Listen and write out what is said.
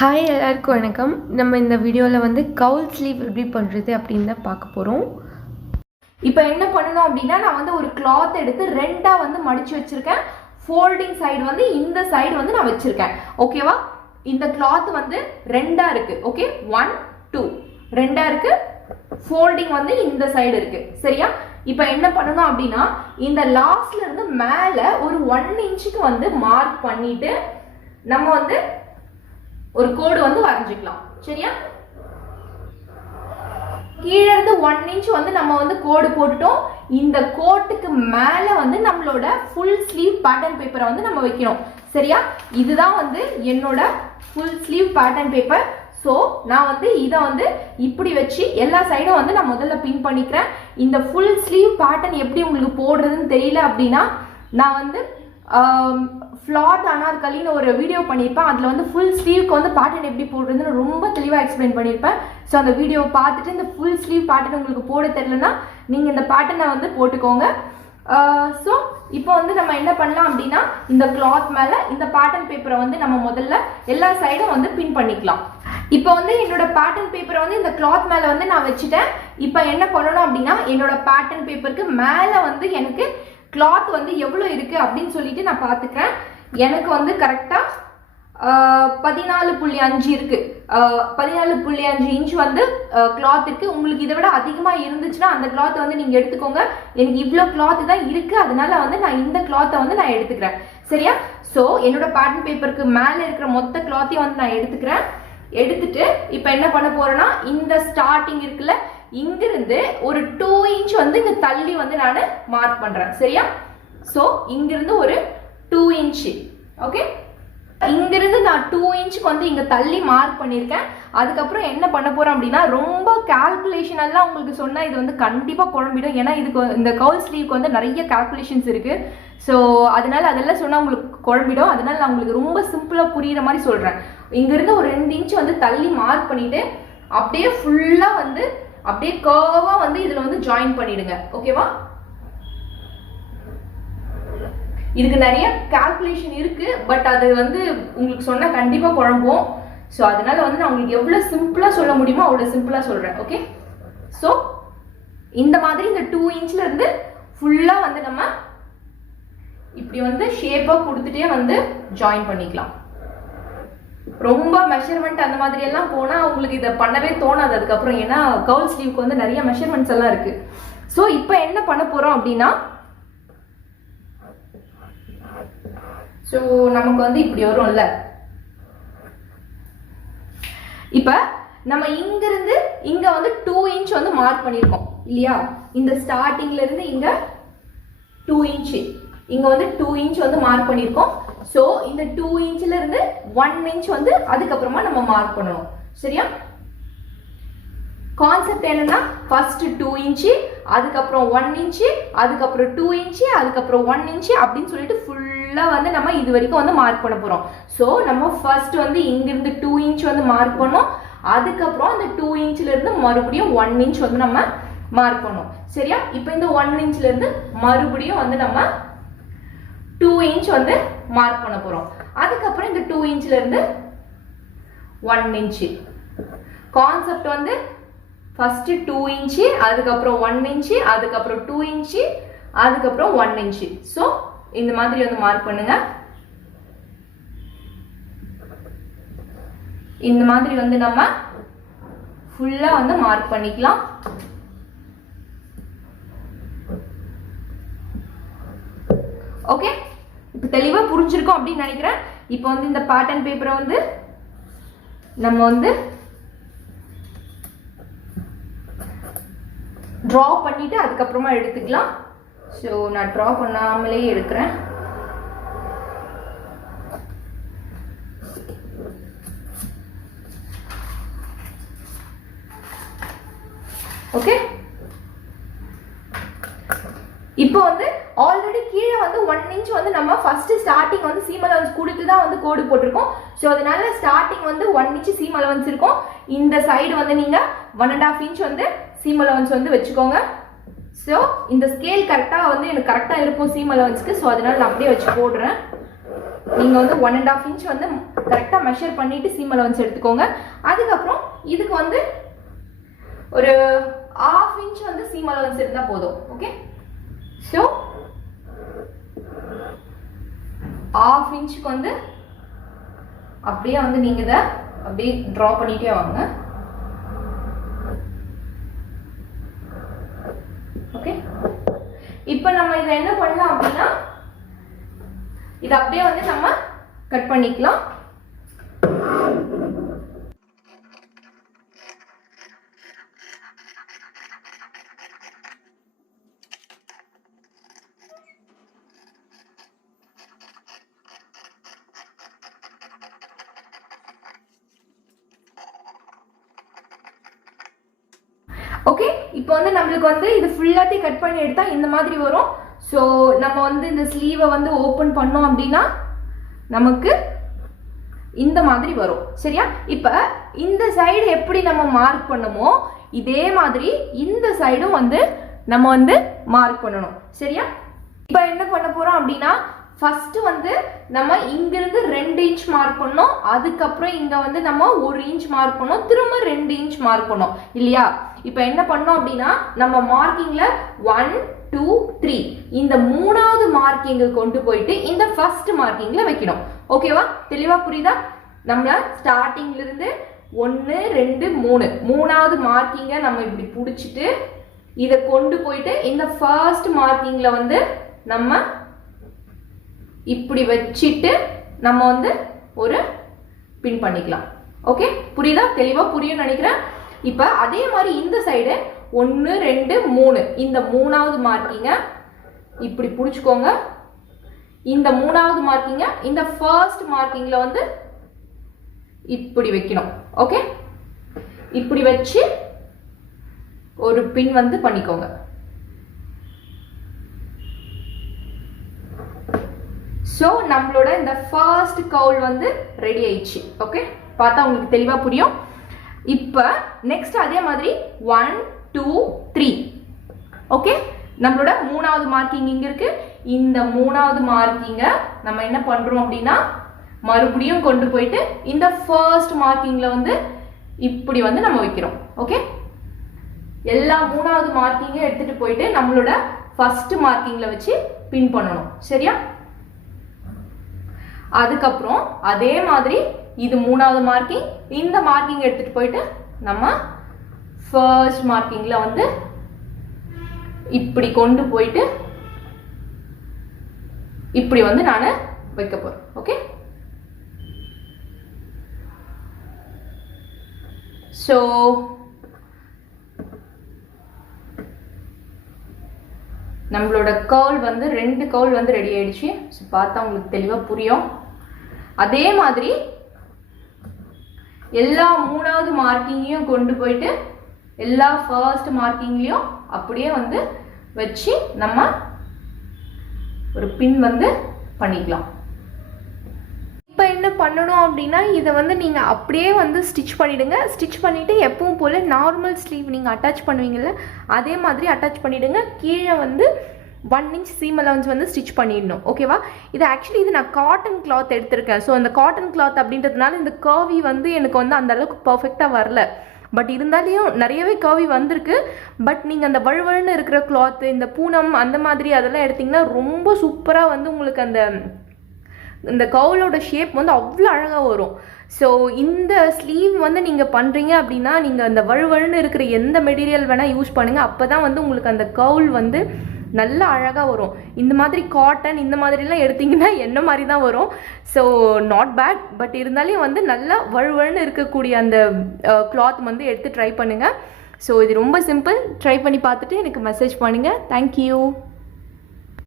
Hi எல்லாருக்கும் வணக்கம். நம்ம இந்த வீடியோவில் வந்து கவுல் ஸ்லீவ் எப்படி பண்ணுறது அப்படின்னு தான் பார்க்க போகிறோம். இப்போ என்ன பண்ணணும் அப்படின்னா, நான் வந்து ஒரு கிளாத் எடுத்து ரெண்டாக வந்து மடித்து வச்சுருக்கேன். ஃபோல்டிங் சைடு வந்து இந்த சைடு வந்து நான் வச்சுருக்கேன். ஓகேவா? இந்த கிளாத் வந்து ரெண்டாக இருக்குது. ஓகே, 1 2 ரெண்டாக இருக்குது. ஃபோல்டிங் வந்து இந்த சைடு இருக்குது. சரியா? இப்போ என்ன பண்ணணும் அப்படின்னா, இந்த லாஸ்ட்ல இருந்து மேலே ஒரு 1 இன்ச்சுக்கு வந்து மார்க் பண்ணிட்டு நம்ம வந்து ஒரு கோடு வந்து வரைஞ்சிக்கலாம். சரியா? கீழே இருந்து 1 இன்ச் வந்து நம்ம வந்து கோடு போட்டுட்டோம். இந்த கோட்டுக்கு மேல வந்து நம்மளோட ஃபுல் ஸ்லீவ் பேட்டர்ன் பேப்பரை வந்து நம்ம வைக்கணும். சரியா? இதுதான் வந்து என்னோட full sleeve pattern paper. So நான் வந்து இதை வந்து இப்படி வச்சு எல்லா சைடும் வந்து நான் முதல்ல பின் பண்ணிக்கிறேன். இந்த ஃபுல் ஸ்லீவ் பேட்டர்ன் எப்படி உங்களுக்கு போடுறதுன்னு தெரியல அப்படின்னா, நான் வந்து ஃப்ளாட் அனார்கலின்னு ஒரு வீடியோ பண்ணியிருப்பேன். அதில் வந்து ஃபுல் ஸ்லீவ்க்கு வந்து பேட்டர்ன் எப்படி போடுறதுன்னு ரொம்ப தெளிவாக எக்ஸ்பிளைன் பண்ணியிருப்பேன். ஸோ அந்த வீடியோவை பார்த்துட்டு இந்த ஃபுல் ஸ்லீவ் பேட்டர்ன் உங்களுக்கு போட தெரியலன்னா நீங்கள் இந்த பேட்டர்னை வந்து போட்டுக்கோங்க. ஸோ இப்போ வந்து நம்ம என்ன பண்ணலாம் அப்படின்னா, இந்த கிளாத் மேலே இந்த பேட்டர்ன் பேப்பரை வந்து நம்ம முதல்ல எல்லா சைடும் வந்து பின் பண்ணிக்கலாம். இப்போ வந்து என்னோட பேட்டர்ன் பேப்பரை வந்து இந்த கிளாத் மேலே வந்து நான் வச்சுட்டேன். இப்போ என்ன பண்ணணும் அப்படின்னா, என்னோட பேட்டர்ன் பேப்பருக்கு மேலே வந்து எனக்கு கிளாத் வந்து எவ்வளோ இருக்குது அப்படின்னு சொல்லிட்டு நான் பார்த்துக்கிறேன். எனக்கு வந்து கரெக்டாக 14.5 இருக்குது. 14.5 இன்ச் வந்து கிளாத் இருக்குது. உங்களுக்கு இதை விட அதிகமாக இருந்துச்சுன்னா அந்த கிளாத் வந்து நீங்கள் எடுத்துக்கோங்க. எனக்கு இவ்வளோ கிளாத் தான் இருக்குது, அதனால வந்து நான் இந்த கிளாத்தை வந்து நான் எடுத்துக்கிறேன். சரியா? ஸோ என்னோட பேட்டர்ன் பேப்பருக்கு மேலே இருக்கிற மொத்த கிளாத்தையும் வந்து நான் எடுத்துட்டு இப்போ என்ன பண்ண போறேன்னா, இந்த ஸ்டார்டிங் இருக்குல்ல, இங்கிருந்து ஒரு 2 இன்ச் வந்து இங்க தள்ளி வந்து நான் மார்க் பண்றேன். சரியா? ஸோ இங்கிருந்து ஒரு 2 இன்ச். ஓகே, இங்கிருந்து நான் 2 இன்ச்சுக்கு வந்து இங்க தள்ளி மார்க் பண்ணியிருக்கேன். அதுக்கப்புறம் என்ன பண்ண போறேன் அப்படின்னா, ரொம்ப கால்குலேஷன் எல்லாம் உங்களுக்கு சொன்னா இது வந்து கண்டிப்பா குழம்பிடும். ஏன்னா இதுக்கு இந்த கவுல் ஸ்லீவ்க்கு வந்து நிறைய கால்குலேஷன்ஸ் இருக்கு. ஸோ அதனால அதெல்லாம் சொன்னா உங்களுக்கு குழம்பிடும். அதனால நான் உங்களுக்கு ரொம்ப சிம்பிளா புரியுற மாதிரி சொல்றேன். இங்கிருந்து ஒரு 2 இன்ச் வந்து தள்ளி மார்க் பண்ணிட்டு அப்படியே ஃபுல்லா வந்து அப்படியே கர்வா வந்து இதுல வந்து ஜாயின் பண்ணிடுங்க. ஓகேவா? இதுக்கு நிறைய கால்குலேஷன் இருக்கு, பட் அது வந்து உங்களுக்கு சொன்னா கண்டிப்பா குழம்பும். ஸோ அதனால வந்து நான் உங்களுக்கு எவ்வளவு சிம்பிளா சொல்ல முடியுமோ அவ்வளவு சிம்பிளா சொல்றேன். ஓகே, ஸோ இந்த மாதிரி இந்த 2 இன்ச்ல இருந்து ஃபுல்லா வந்து நம்ம இப்படி வந்து ஷேப்பா கொடுத்துட்டே வந்து ஜாயின் பண்ணிக்கலாம். ரொம்ப மெஷர்மெண்ட் அந்த மாதிரி எல்லாம் போனா உங்களுக்கு இதை பண்ணவே தோணாது அதுக்கப்புறம். ஏன்னா கவுல் ஸ்லீவ்க்கு வந்து நிறைய மெஷர்மெண்ட்ஸ் எல்லாம் இருக்கு. ஸோ இப்போ என்ன பண்ண போறோம் அப்படின்னா, ஸோ நமக்கு வந்து இப்படி வரும்ல. இப்ப நம்ம இங்கிருந்து இங்க வந்து 2 இன்ச் வந்து மார்க் பண்ணிருக்கோம் இல்லையா? இந்த ஸ்டார்டிங்ல இருந்து இங்க 2 இன்ச், இங்க வந்து 2 இன்ச் வந்து மார்க் பண்ணிருக்கோம். ஸோ இந்த 2 இன்ச்ல இருந்து 1 இன்ச் வந்து அதுக்கப்புறமா நம்ம மார்க் பண்ணணும். சரியா? கான்செப்ட் என்னன்னா, ஃபர்ஸ்ட் 2 இன்ச், அதுக்கப்புறம் 1 இன்ச், அதுக்கப்புறம் 2 இன்ச், அதுக்கப்புறம் 1 இன்ச் அப்படின்னு சொல்லிட்டு ஃபுல்லா வந்து நம்ம இது வரைக்கும் வந்து மார்க் பண்ண போறோம். ஸோ நம்ம ஃபர்ஸ்ட் வந்து இங்கிருந்து 2 இன்ச் வந்து மார்க் பண்ணோம். அதுக்கப்புறம் அந்த 2 இன்ச்ல இருந்து மறுபடியும் 1 இன்ச் வந்து நம்ம மார்க் பண்ணோம். சரியா? இப்போ இந்த 1 இன்ச்ல இருந்து மறுபடியும் வந்து நம்ம 2 இன்ச் வந்து மார்க் பண்ண போறோம். அதுக்கப்புறம் இந்த 2 இன்ச்ல இருந்து 1 இன்ச். கான்செப்ட் வந்து ஃபர்ஸ்ட் 2 இன்ச், அதுக்கப்புறம் 1 இன்ச், அதுக்கப்புறம் 2 இன்ச், அதுக்கப்புறம் 1 இன்ச். ஸோ இந்த மாதிரி வந்து மார்க் பண்ணுங்க. இந்த மாதிரி வந்து நம்ம ஃபுல்லா வந்து மார்க் பண்ணிக்கலாம். ஓகே, இப்போ தெளிவா புரிஞ்சிருக்கும் அப்படின்னு நினைக்கிறேன். இப்போ வந்து இந்த பேட்டர்ன் பேப்பரை வந்து நம்ம வந்து ட்ரா பண்ணிட்டு அதுக்கப்புறமா எடுத்துக்கலாம். ஸோ நான் ட்ரா பண்ணாமலே எடுக்கிறேன். ஓகே, இப்போ வந்து ஆல்ரெடி கீழே வந்து 1 இன்ச் வந்து நம்ம ஃபர்ஸ்ட் ஸ்டார்டிங் வந்து சீம் அலவன்ஸ் கொடுத்து தான் வந்து கோடு போட்டிருக்கோம். ஸோ அதனால ஸ்டார்டிங் வந்து 1 இன்ச் சீம் அலவன்ஸ் இருக்கும். இந்த சைடு வந்து நீங்க 1.5 இன்ச் வந்து சீம் அலவன்ஸ் வந்து வச்சுக்கோங்க. ஸோ இந்த ஸ்கேல் கரெக்டாக வந்து எனக்கு கரெக்டாக இருக்கும் சீம் அலவன்ஸ்க்கு. ஸோ அதனால நான் அப்படியே வச்சு போடுறேன். நீங்கள் வந்து 1.5 இன்ச் வந்து கரெக்டாக மெஷர் பண்ணிட்டு சீம் அலவன்ஸ் எடுத்துக்கோங்க. அதுக்கப்புறம் இதுக்கு வந்து ஒரு 1/2 இன்ச் வந்து சீம் அலவன்ஸ் இருந்தால் போதும். ஓகே, ஸோ 1/2 இன்ச்சுக்கு வந்து அப்படியே வந்து நீங்கள் இதை அப்படியே ட்ரா பண்ணிட்டே வாங்க. ஓகே, இப்போ நம்ம இதை என்ன பண்ணலாம் அப்படின்னா இதை அப்படியே வந்து நம்ம கட் பண்ணிக்கலாம். ஓகே, இப்போ வந்து நம்மளுக்கு வந்து இது ஃபுல்லாத்தையும் கட் பண்ணி எடுத்தா இந்த மாதிரி வரும். ஸோ நம்ம வந்து இந்த ஸ்லீவை வந்து ஓப்பன் பண்ணோம் அப்படின்னா நமக்கு இந்த மாதிரி வரும். சரியா? இப்போ இந்த சைடு எப்படி நம்ம மார்க் பண்ணுமோ இதே மாதிரி இந்த சைடும் வந்து நம்ம வந்து மார்க் பண்ணணும். சரியா? இப்போ என்ன பண்ண போறோம் அப்படின்னா ஃபர்ஸ்ட் வந்து நம்ம இங்கிருந்து 2 இன்ச் மார்க் பண்ணோம், அதுக்கப்புறம் இங்க வந்து நம்ம 1 இன்ச் மார்க் பண்ணோம், திரும்ப 2 இன்ச் மார்க் பண்ணோம் இல்லையா? இப்போ என்ன பண்ணோம் அப்படின்னா நம்ம மார்க்கிங்ல 1 2 3 இந்த 3வது மார்க்கிங் கொண்டு போயிட்டு இந்த ஃபர்ஸ்ட் மார்க்கிங்ல வைக்கணும். ஓகேவா? தெளிவா புரியுதா? நம்ம ஸ்டார்டிங்ல இருந்து 1 2 3 3வது மார்க்கிங்கை நம்ம இப்படி பிடிச்சிட்டு இதை கொண்டு போயிட்டு இந்த ஃபர்ஸ்ட் மார்க்கிங்ல வந்து நம்ம இப்படி வச்சிட்டு நம்ம வந்து ஒரு பின் பண்ணிக்கலாம். ஓகே, புரியுதா? தெளிவா புரியும் நினைக்கிறேன். இப்ப அதே மாதிரி இந்த சைடு 1 2 3 இந்த 3வது மார்க்கிங்க இப்படி பிடிச்சுக்கோங்க. இந்த 3வது மார்க்கிங்க இந்த ஃபர்ஸ்ட் மார்க்கிங்ல வந்து இப்படி வைக்கணும். ஓகே, இப்படி வச்சு ஒரு பின் வந்து பண்ணிக்கோங்க. ஸோ நம்மளோட இந்த ஃபர்ஸ்ட் கவுல் வந்து ரெடி ஆயிடுச்சு. ஓகே, பார்த்தா உங்களுக்கு தெளிவா புரியும். இப்போ நெக்ஸ்ட் அதே மாதிரி 1 2 3 ஓகே, நம்மளோட 3வது மார்க்கிங் இங்க இருக்கு. இந்த 3வது மார்க்கிங்க நம்ம என்ன பண்றோம் அப்படின்னா மறுபடியும் கொண்டு போயிட்டு இந்த ஃபர்ஸ்ட் மார்க்கிங்ல வந்து இப்படி வந்து நம்ம வைக்கிறோம். ஓகே, எல்லா 3வது மார்க்கிங்கும் எடுத்துட்டு போயிட்டு நம்மளோட ஃபர்ஸ்ட் மார்க்கிங்ல வச்சு பின் பண்ணணும். சரியா? அதுக்கப்புறம் அதே மாதிரி இது 3வது மார்க்கிங், இந்த மார்க்கிங் எடுத்துட்டு போயிட்டு நம்ம ஃபர்ஸ்ட் மார்க்கிங்ல வந்து இப்படி கொண்டு போயிட்டு இப்படி வந்து நான் வைக்க போறேன். ஓகே, ஸோ நம்மளோட கர்ல் வந்து 2 கர்ல் வந்து ரெடி ஆயிடுச்சு. ஸோ பார்த்தா உங்களுக்கு தெளிவாக புரியும். அதே மாதிரி எல்லா 3வது மார்க்கிங்கையும் கொண்டு போயிட்டு எல்லா ஃபர்ஸ்ட் மார்க்கிங்லையும் அப்படியே வந்து வச்சு நம்ம ஒரு பின் வந்து பண்ணிக்கலாம். இப்போ என்ன பண்ணணும் அப்படின்னா இதை வந்து நீங்கள் அப்படியே வந்து ஸ்டிச் பண்ணிவிடுங்க. ஸ்டிச் பண்ணிவிட்டு எப்பவும் போல் நார்மல் ஸ்லீவ் நீங்கள் அட்டாச் பண்ணுவீங்கள்ல அதே மாதிரி அட்டாச் பண்ணிவிடுங்க. கீழே வந்து 1 இன்ச் சீம் அலவன்ஸ் வந்து ஸ்டிச் பண்ணிடணும். ஓகேவா? இது ஆக்சுவலி இது நான் காட்டன் கிளாத் எடுத்திருக்கேன். ஸோ அந்த காட்டன் கிளாத் அப்படின்றதுனால இந்த கர்வி வந்து எனக்கு வந்து அந்த அளவுக்கு பர்ஃபெக்டாக வரல. பட் இருந்தாலையும் நிறையவே கர்வி வந்திருக்கு. பட் நீங்கள் அந்த வழுவழுன்னு இருக்கிற கிளாத்து, இந்த பூனம் அந்த மாதிரி அதெல்லாம் எடுத்திங்கன்னா ரொம்ப சூப்பராக வந்து உங்களுக்கு அந்த இந்த கவுலோட ஷேப் வந்து அவ்வளோ அழகாக வரும். ஸோ இந்த ஸ்லீவ் வந்து நீங்கள் பண்ணுறீங்க அப்படின்னா நீங்கள் அந்த வழுவழுன்னு இருக்கிற எந்த மெட்டீரியல் வேணால் யூஸ் பண்ணுங்கள். அப்போ தான் வந்து உங்களுக்கு அந்த கவுல் வந்து நல்லா அழகாக வரும். இந்த மாதிரி காட்டன் இந்த மாதிரிலாம் எடுத்திங்கன்னா என்ன மாதிரி தான் வரும். So not bad. பட் இருந்தாலும் வந்து நல்லா வழுவழுன்னு இருக்கக்கூடிய அந்த கிளாத் வந்து எடுத்து ட்ரை பண்ணுங்கள். ஸோ இது ரொம்ப சிம்பிள். ட்ரை பண்ணி பார்த்துட்டு எனக்கு மெசேஜ் பண்ணுங்கள். தேங்க்யூ.